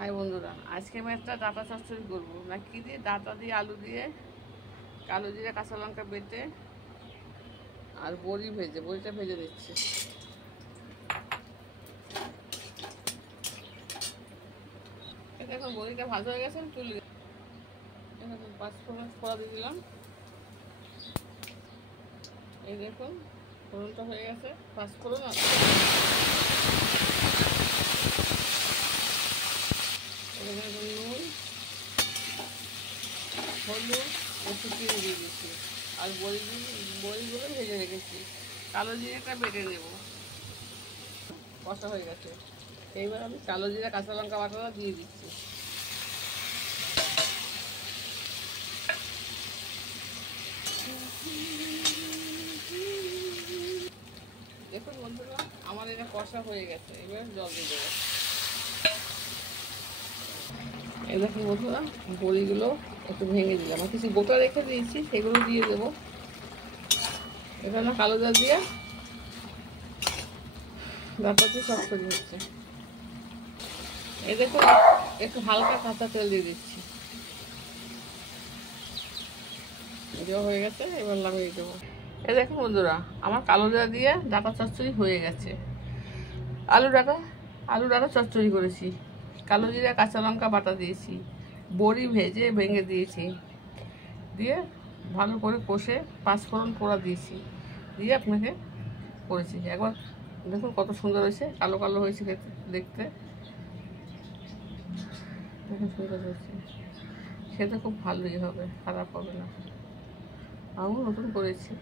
High বন্ধুরা, আজকে আমি একটা ডাঁটা চচ্চড়ি করবো। না কি দিয়ে, ডাঁটা দিয়ে, আলু দিয়ে, কালো জিরে কাঁচা লঙ্কা বেটে আর বড়িটা ভেজে দিচ্ছি। দেখুন বড়িটা ভাজা হয়ে গেছে, তুলে দেখুন 5 ফোড়ন ফোড়া দিয়ে দিলাম। এই দেখুন ফোড়নটা হয়ে গেছে, 5 ফোড়ন আছে। নুন, হলুদ, একটু চিনি দিয়ে দিচ্ছি আর বড়িগুলো ভেজে রেখেছি। কালো জিরেটা বেটে নেব। কষা হয়ে গেছে, এইবার আমি কালো জিরা কাঁচা লঙ্কা বাটাটা দিয়ে দিচ্ছি। দেখুন বন্ধুরা, আমার এটা কষা হয়ে গেছে, এবার জল দিয়ে দেবো। এই দেখুন বন্ধুরা, বড়িগুলো একটু ভেঙে দিলাম আর কিছু গোটা রেখে দিয়েছি, সেগুলো দিয়ে দেবো। এখানে কালো জিরা দিয়ে ডাঁটাতে চচ্চড়ি হচ্ছে। এই দেখুন একটু হালকা কাঁচা তেল দিয়ে দিচ্ছি। এটাও হয়ে গেছে, এবার নামিয়ে দেবো। এই দেখুন বন্ধুরা, আমার কালো জিরা দিয়ে ডাঁটা চচ্চড়ি হয়ে গেছে। আলু ডাঁটা চচ্চড়ি করেছি, কালো জিরা কাঁচা লঙ্কা বাটা দিয়েছি, বড়ি ভেজে ভেঙে দিয়েছি, দিয়ে ভালো করে কষে 5 ফোড়ন পোড়া দিয়েছি, দিয়ে আপনাকে করেছি। একবার দেখুন কত সুন্দর হয়েছে, কালো কালো হয়েছে দেখতে। দেখুন সুন্দর হয়েছে, খেতে খুব ভালোই হবে, খারাপ হবে না। আমিও নতুন করেছি।